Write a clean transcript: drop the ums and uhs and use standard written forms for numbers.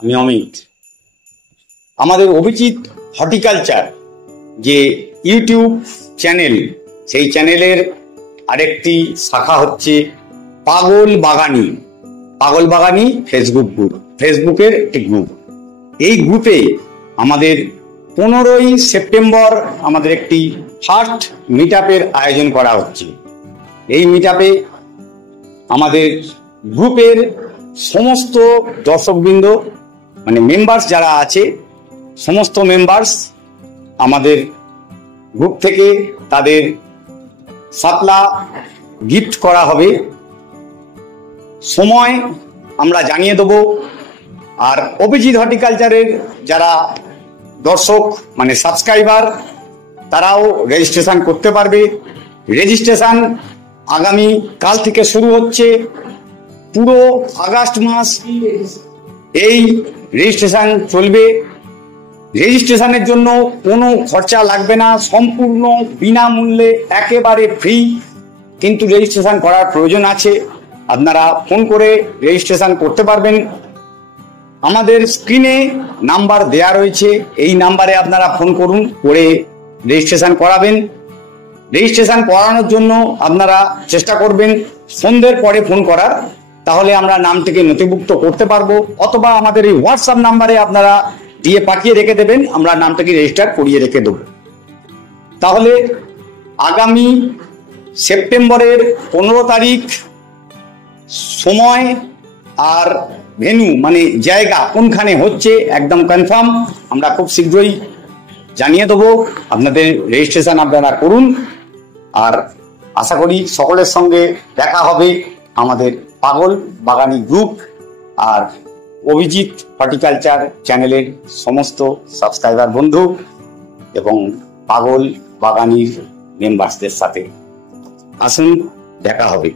আমি অমিত। আমাদের অভিজিৎ হর্টিকালচার যে ইউটিউব চ্যানেল, সেই চ্যানেলের আরেকটি শাখা হচ্ছে পাগল বাগানি। পাগল বাগানি ফেসবুকের একটি গ্রুপ। এই গ্রুপে আমাদের 15ই সেপ্টেম্বর আমাদের একটি ফার্স্ট মিট আপের আয়োজন করা হচ্ছে। এই মিট আপে আমাদের গ্রুপের সমস্ত দর্শকবৃন্দ মানে মেম্বার্স যারা আছে, সমস্ত মেম্বার্স আমাদের গ্রুপ থেকে তাদের সাতলা গিফট করা হবে। সময় আমরা জানিয়ে দেব। আর অভিজিৎ হর্টিকালচারের যারা দর্শক মানে সাবস্ক্রাইবার, তারাও রেজিস্ট্রেশন করতে পারবে। রেজিস্ট্রেশন আগামী কাল থেকে শুরু হচ্ছে। পুরো আগস্ট মাস এই রেজিস্ট্রেশন চলবে। রেজিস্ট্রেশনের জন্য কোনো খরচা লাগবে না, সম্পূর্ণ বিনামূল্যে, একেবারে ফ্রি। কিন্তু রেজিস্ট্রেশন করার প্রয়োজন আছে। আপনারা ফোন করে রেজিস্ট্রেশন করতে পারবেন। আমাদের স্ক্রিনে নাম্বার দেয়া রয়েছে, এই নাম্বারে আপনারা ফোন করুন, করে রেজিস্ট্রেশন করাবেন। রেজিস্ট্রেশন করানোর জন্য আপনারা চেষ্টা করবেন সন্ধ্যের পরে ফোন করার, তাহলে আমরা নামটিকে নথিভুক্ত করতে পারবো। অথবা আমাদের এই হোয়াটসঅ্যাপ নাম্বারে আপনারা দিয়ে পাঠিয়ে রেখে দেবেন, আমরা নামটাকে রেজিস্টার করিয়ে রেখে দেব। তাহলে আগামী সেপ্টেম্বরের 15 তারিখ সময় আর ভেন্যু মানে জায়গা কোনখানে হচ্ছে একদম কনফার্ম, আমরা খুব শীঘ্রই জানিয়ে দেবো। আপনাদের রেজিস্ট্রেশন আপনারা করুন। আর আশা করি সকলের সঙ্গে দেখা হবে আমাদের পাগল বাগানি গ্রুপ আর অভিজিৎ হর্টিকালচার চ্যানেলের সমস্ত সাবস্ক্রাইবার বন্ধু এবং পাগল বাগানির মেম্বার্সদের সাথে। আসুন, দেখা হবে।